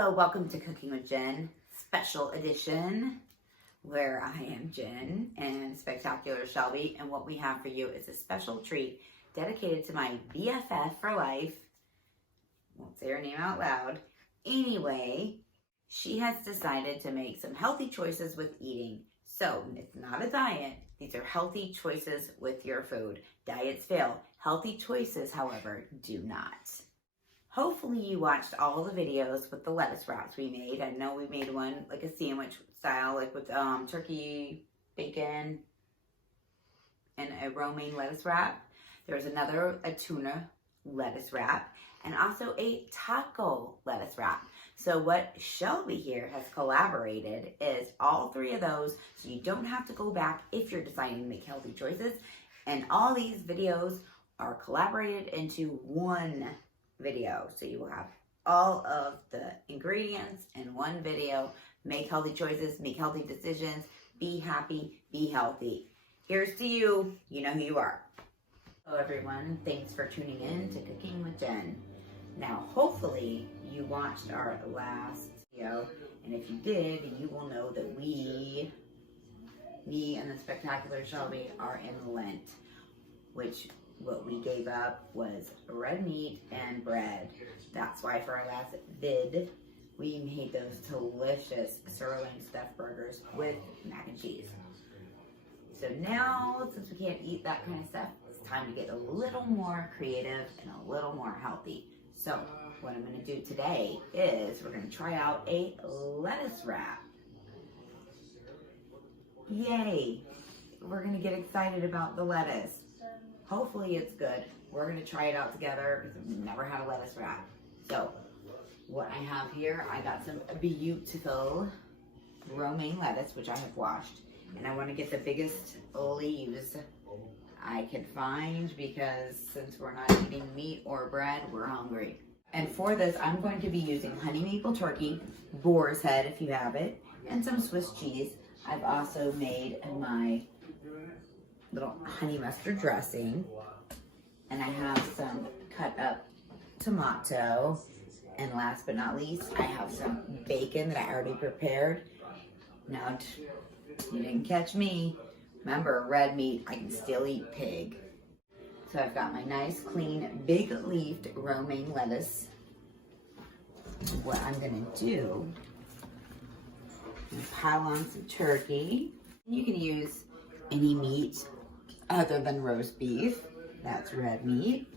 Hello, welcome to Cooking with Jen, special edition, where I am Jen and Spectacular Shelby, and what we have for you is a special treat dedicated to my BFF for life. Won't say her name out loud. Anyway, she has decided to make some healthy choices with eating. So, it's not a diet. These are healthy choices with your food. Diets fail. Healthy choices, however, do not. Hopefully you watched all the videos with the lettuce wraps we made. I know we made one like a sandwich style, like with turkey, bacon, and a romaine lettuce wrap. There's a tuna lettuce wrap, and also a taco lettuce wrap. So what Shelby here has collaborated is all three of those, so you don't have to go back if you're deciding to make healthy choices. And all these videos are collaborated into one video, so you will have all of the ingredients in one video. Make healthy choices, make healthy decisions, be happy, be healthy. Here's to you. You know who you are. Hello everyone, thanks for tuning in to Cooking with Jen. Now hopefully you watched our last video, and if you did, you will know that me and the Spectacular Shelby are in Lent, which what we gave up was red meat and bread. That's why for our last vid, we made those delicious sirloin stuffed burgers with mac and cheese. So now, since we can't eat that kind of stuff, it's time to get a little more creative and a little more healthy. So what I'm gonna do today is we're gonna try out a lettuce wrap. Yay! We're gonna get excited about the lettuce. Hopefully it's good. We're gonna try it out together because we've never had a lettuce wrap. So what I have here, I got some beautiful romaine lettuce, which I have washed. And I wanna get the biggest leaves I can find because since we're not eating meat or bread, we're hungry. And for this, I'm going to be using honey maple turkey, boar's head if you have it, and some Swiss cheese. I've also made my little honey mustard dressing, and I have some cut up tomato, and last but not least I have some bacon that I already prepared. Now you didn't catch me, remember red meat, I can still eat pig. So I've got my nice clean big leafed romaine lettuce. What I'm gonna do is pile on some turkey. You can use any meat other than roast beef. That's red meat.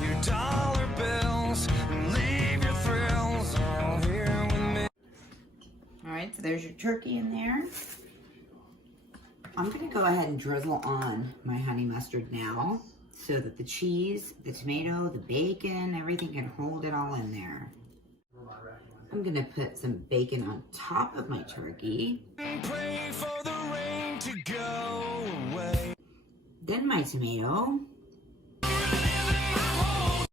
Your dollar bills and leave your thrills all here with me. All right, so there's your turkey in there. I'm gonna go ahead and drizzle on my honey mustard now so that the cheese, the tomato, the bacon, everything can hold it all in there. I'm gonna put some bacon on top of my turkey. Pray for the rain to go away. Then my tomato. I'm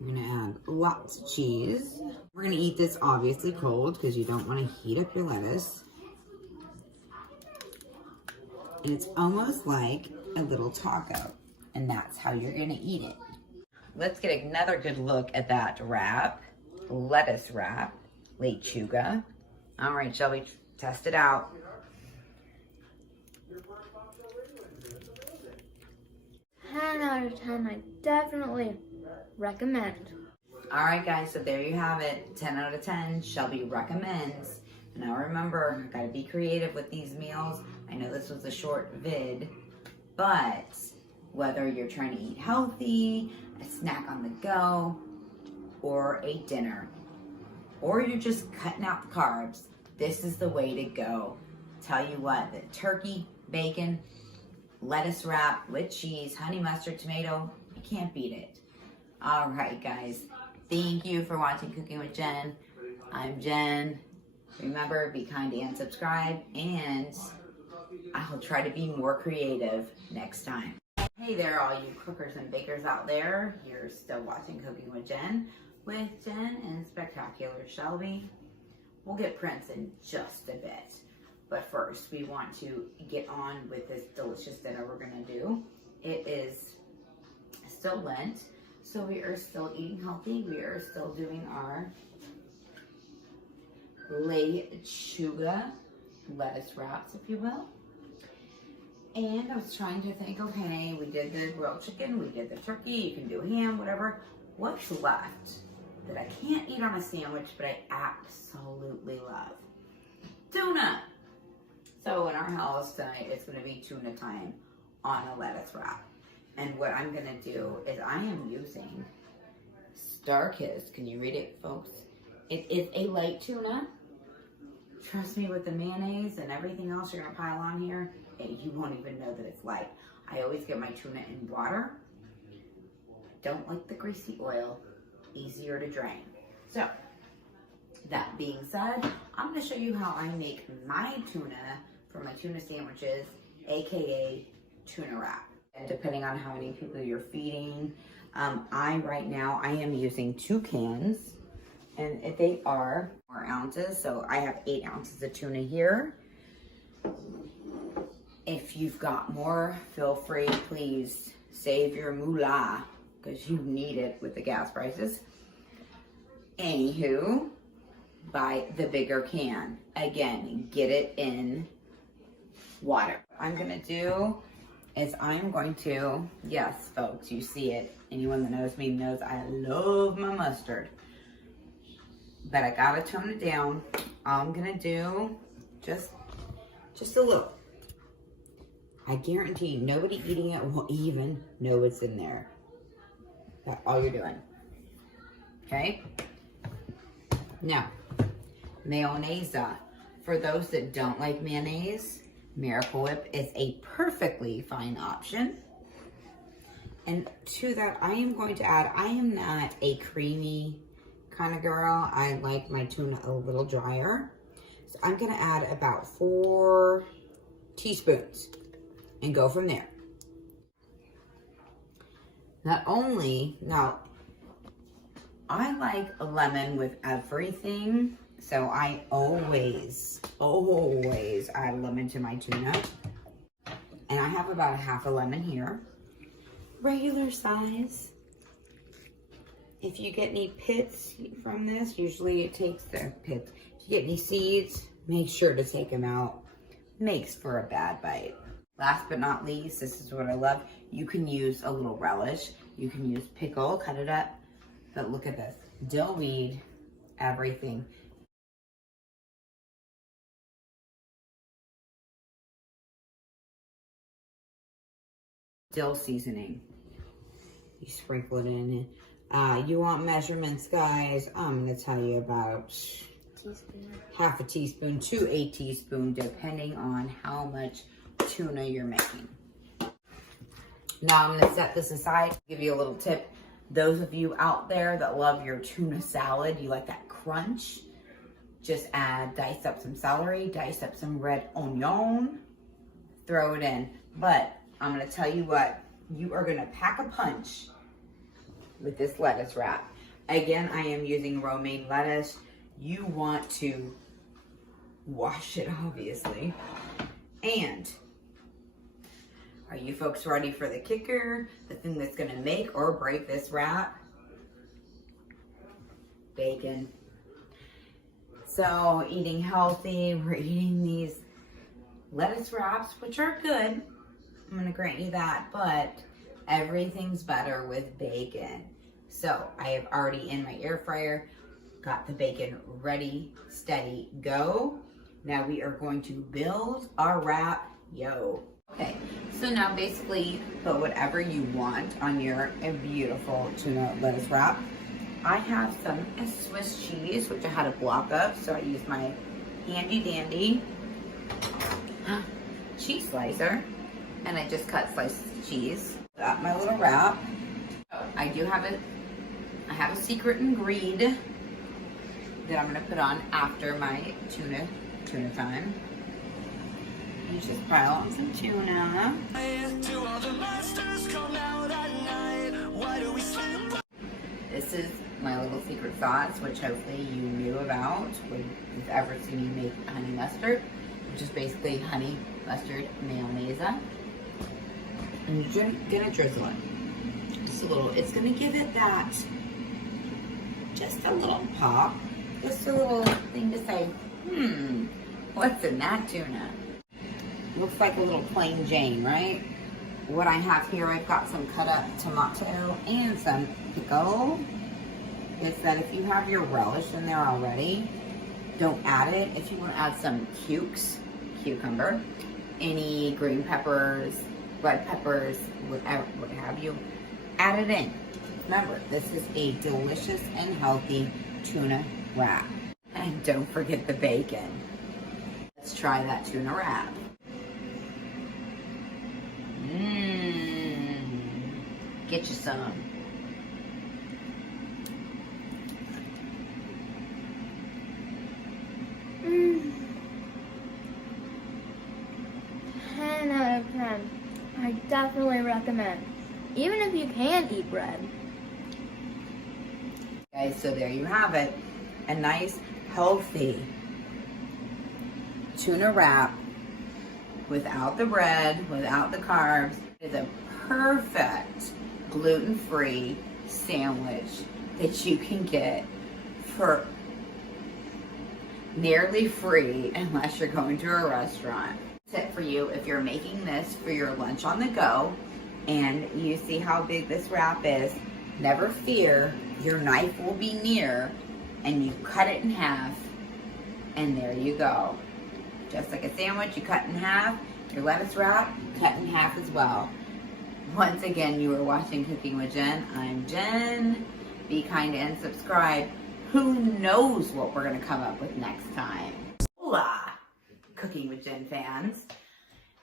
gonna add lots of cheese. We're gonna eat this obviously cold because you don't want to heat up your lettuce. And it's almost like a little taco, and that's how you're gonna eat it. Let's get another good look at that wrap, lettuce wrap, lechuga. All right, Shelby, test it out. 10 out of 10, I definitely recommend. All right, guys, so there you have it. 10 out of 10, Shelby recommends. Now remember, gotta be creative with these meals. I know this was a short vid, but whether you're trying to eat healthy, a snack on the go, or a dinner, or you're just cutting out the carbs, this is the way to go. Tell you what, the turkey, bacon, lettuce wrap with cheese, honey mustard, tomato, you can't beat it. All right, guys, thank you for watching Cooking with Jen. I'm Jen. Remember, be kind and subscribe, and I'll try to be more creative next time. Hey there, all you cookers and bakers out there. You're still watching Cooking with Jen and Spectacular Shelby. We'll get Prince in just a bit. But first, we want to get on with this delicious dinner we're gonna do. It is still Lent, So we are still eating healthy. We are still doing our lechuga lettuce wraps, if you will. And I was trying to think, okay, we did the grilled chicken, we did the turkey, you can do ham, whatever. What's left that I can't eat on a sandwich, but I absolutely love? Tuna. So in our house tonight, it's gonna be tuna time on a lettuce wrap. And what I'm gonna do is I am using Starkist. Can you read it, folks? It is a light tuna. Trust me, with the mayonnaise and everything else you're gonna pile on here, you won't even know that it's light. I always get my tuna in water. Don't like the greasy oil, easier to drain. So, that being said, I'm gonna show you how I make my tuna for my tuna sandwiches, AKA tuna wrap. And depending on how many people you're feeding, right now I am using 2 cans, and they are 4 ounces, so I have 8 ounces of tuna here. If you've got more, feel free, please save your moolah, because you need it with the gas prices. Anywho, buy the bigger can. Again, get it in water. What I'm gonna do is I'm going to, yes folks, you see it. Anyone that knows me knows I love my mustard. But I gotta tone it down. I'm gonna do just a little. I guarantee you, nobody eating it will even know what's in there. That's all you're doing. Okay? Now, mayonnaise. For those that don't like mayonnaise, Miracle Whip is a perfectly fine option. And to that, I am going to add, I am not a creamy kind of girl. I like my tuna a little drier. So I'm gonna add about 4 teaspoons and go from there. Not only, now, I like a lemon with everything. So I always add lemon to my tuna. And I have about a half a lemon here. Regular size. If you get any pits from this, usually it takes the pits. If you get any seeds, make sure to take them out. Makes for a bad bite. Last but not least, this is what I love. You can use a little relish. You can use pickle, cut it up. But look at this. Dill weed, everything. Dill seasoning. You sprinkle it in. You want measurements, guys? I'm going to tell you about half a teaspoon to a teaspoon, depending on how much tuna you're making. Now I'm going to set this aside. Give you a little tip. Those of you out there that love your tuna salad, you like that crunch, just dice up some celery, dice up some red onion, throw it in. But I'm going to tell you what, you are going to pack a punch with this lettuce wrap. Again, I am using romaine lettuce. You want to wash it, obviously. And are you folks ready for the kicker? The thing that's going to make or break this wrap? Bacon. So, eating healthy, we're eating these lettuce wraps, which are good. I'm going to grant you that, but everything's better with bacon. So, I have already in my air fryer got the bacon ready, steady, go. Now we are going to build our wrap, yo. Okay, so now basically put whatever you want on your beautiful tuna lettuce wrap. I have some Swiss cheese, which I had a block of, so I used my handy dandy cheese slicer, and I just cut slices of cheese. Got my little wrap. Oh, I have a secret ingredient that I'm gonna put on after my tuna time. You just pile on some tuna. This is my little secret sauce, which hopefully you knew about when you've ever seen me make honey mustard, which is basically honey mustard mayonnaise. And you're gonna drizzle it. just a little. It's gonna give it that, just a little pop. Just a little thing to say, what's in that tuna? Looks like a little plain Jane, right? What I have here, I've got some cut up tomato and some pickle. Is that if you have your relish in there already, don't add it. If you want to add some cucumber, any green peppers, red peppers, whatever, what have you, add it in. Remember, this is a delicious and healthy tuna wrap. And don't forget the bacon. Let's try that tuna wrap. Get you some. Mm. 10 out of 10. I definitely recommend. Even if you can't eat bread. Okay, so there you have it. A nice, healthy tuna wrap without the bread, without the carbs. It's a perfect gluten-free sandwich that you can get for nearly free unless you're going to a restaurant. Tip for you, if you're making this for your lunch on the go and you see how big this wrap is, never fear, your knife will be near and you cut it in half and there you go. Just like a sandwich, you cut in half, your lettuce wrap, cut in half as well. Once again, you are watching Cooking with Jen. I'm Jen. Be kind and subscribe. Who knows what we're gonna come up with next time? Hola, Cooking with Jen fans.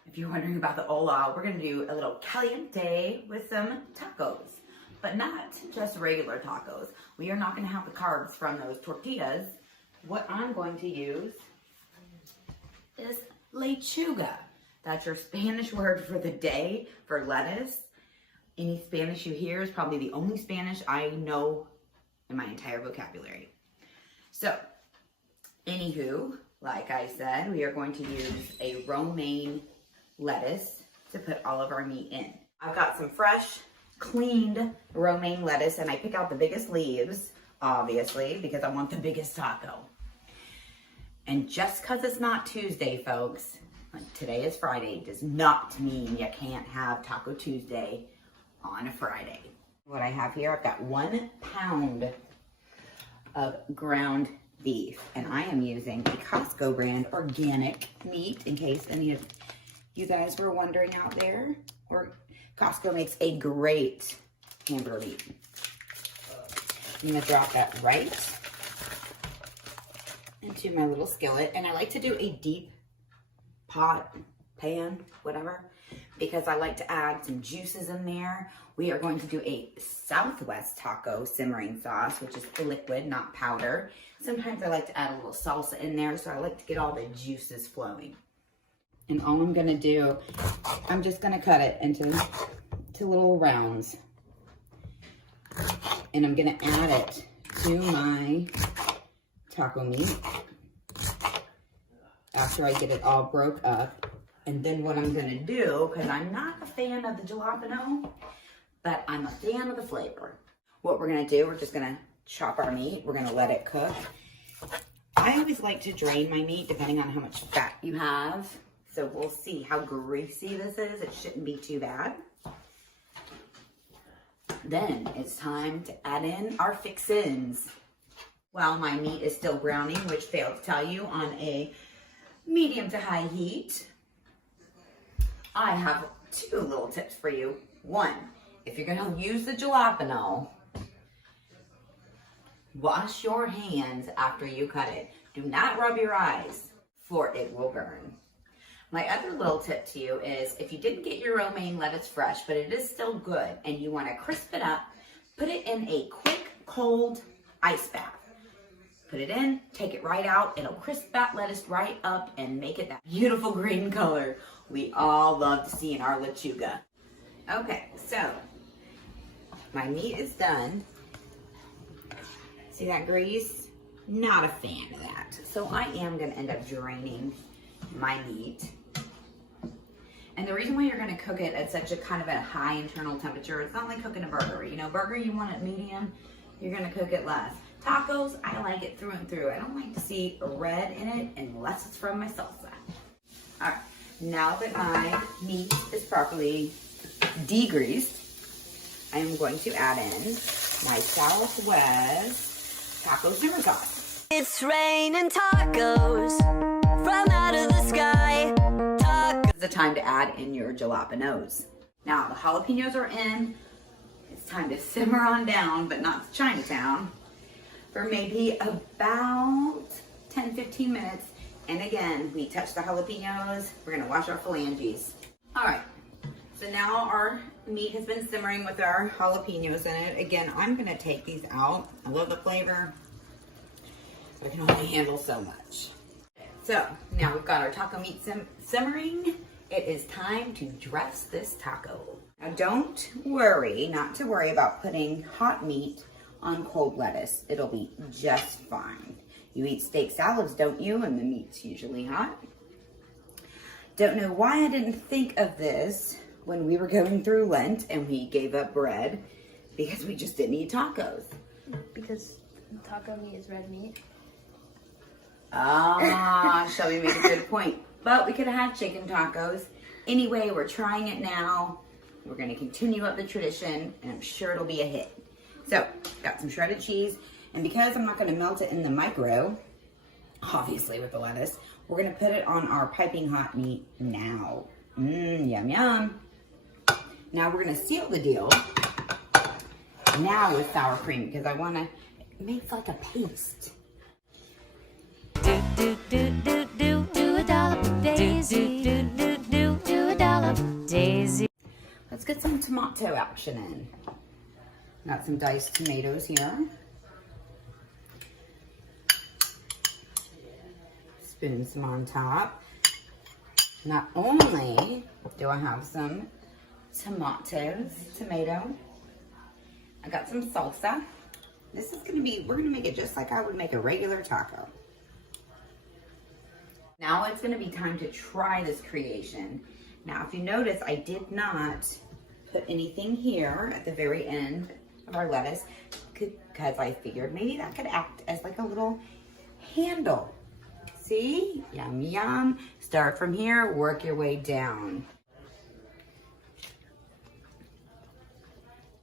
If you're wondering about the hola, we're gonna do a little caliente with some tacos, but not just regular tacos. We are not gonna have the carbs from those tortillas. What I'm going to use is lechuga. That's your Spanish word for the day for lettuce. Any Spanish you hear is probably the only Spanish I know in my entire vocabulary. So, anywho, like I said, we are going to use a romaine lettuce to put all of our meat in. I've got some fresh, cleaned romaine lettuce, and I pick out the biggest leaves, obviously, because I want the biggest taco. And just because it's not Tuesday, folks, today is Friday, does not mean you can't have Taco Tuesday on a Friday. What I have here, I've got 1 pound of ground beef, and I am using a Costco brand organic meat, in case any of you guys were wondering out there. Or Costco makes a great hamburger meat. I'm gonna drop that right into my little skillet, and I like to do a deep pot, pan, whatever, because I like to add some juices in there. We are going to do a Southwest taco simmering sauce, which is liquid, not powder. Sometimes I like to add a little salsa in there, so I like to get all the juices flowing. And all I'm gonna do, I'm just gonna cut it into little rounds. And I'm gonna add it to my taco meat after I get it all broke up. And then what I'm gonna do, because I'm not a fan of the jalapeno, but I'm a fan of the flavor. What we're gonna do, we're just gonna chop our meat. We're gonna let it cook. I always like to drain my meat depending on how much fat you have. So we'll see how greasy this is. It shouldn't be too bad. Then it's time to add in our fixins. While my meat is still browning, which failed to tell you, on a medium to high heat, I have 2 little tips for you. 1, if you're gonna use the jalapeno, wash your hands after you cut it. Do not rub your eyes, for it will burn. My other little tip to you is, if you didn't get your romaine lettuce fresh, but it is still good, and you wanna crisp it up, put it in a quick, cold ice bath. Put it in, take it right out. It'll crisp that lettuce right up and make it that beautiful green color we all love to see in our lechuga. Okay, so my meat is done. See that grease? Not a fan of that. So I am gonna end up draining my meat. And the reason why you're gonna cook it at such a kind of a high internal temperature, it's not like cooking a burger. You know, burger you want it medium, you're gonna cook it less. Tacos, I like it through and through. I don't like to see red in it unless it's from my salsa. All right, now that my meat is properly degreased, I am going to add in my Southwest taco simmer sauce. It's raining tacos from out of the sky. This is the time to add in your jalapenos. Now the jalapenos are in. It's time to simmer on down, but not to Chinatown, for maybe about 10-15 minutes. And again, we touch the jalapenos. We're gonna wash our phalanges. All right, so now our meat has been simmering with our jalapenos in it. Again, I'm gonna take these out. I love the flavor, but I can only handle so much. So now we've got our taco meat simmering. It is time to dress this taco. Now don't worry, not to worry about putting hot meat on cold lettuce. It'll be just fine. You eat steak salads, don't you? And the meat's usually hot. Don't know why I didn't think of this when we were going through Lent and we gave up bread, because we just didn't eat tacos. Because taco meat is red meat. Ah, Shelby made a good point. But we could have had chicken tacos. Anyway, we're trying it now. We're gonna continue up the tradition, and I'm sure it'll be a hit. So, got some shredded cheese, and because I'm not gonna melt it in the micro, obviously with the lettuce, we're gonna put it on our piping hot meat now. Yum, yum. Now we're gonna seal the deal now with sour cream, because I wanna make like a paste. Do a dollop of Daisy. Do a dollop of Daisy. Let's get some tomato action in. Got some diced tomatoes here. Spoon some on top. Not only do I have some tomato, I got some salsa. This is gonna be, we're gonna make it just like I would make a regular taco. Now it's gonna be time to try this creation. Now, if you notice, I did not put anything here at the very end of our lettuce, because I figured maybe that could act as like a little handle. See? Yum, yum. Start from here, work your way down.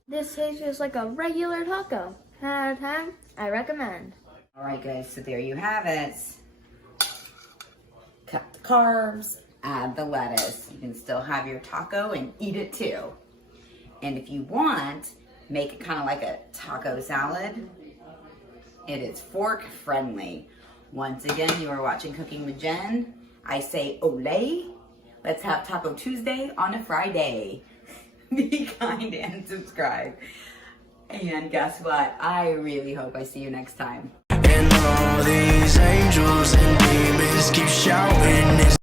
This tastes just like a regular taco. 10 out of 10, I recommend. All right, guys, so there you have it. Cut the carbs, add the lettuce. You can still have your taco and eat it too. And if you want, make it kind of like a taco salad. It is fork friendly. Once again, you are watching Cooking with Jen. I say ole. Let's have Taco Tuesday on a Friday. Be kind and subscribe. And guess what? I really hope I see you next time. And all these angels and demons keep shouting.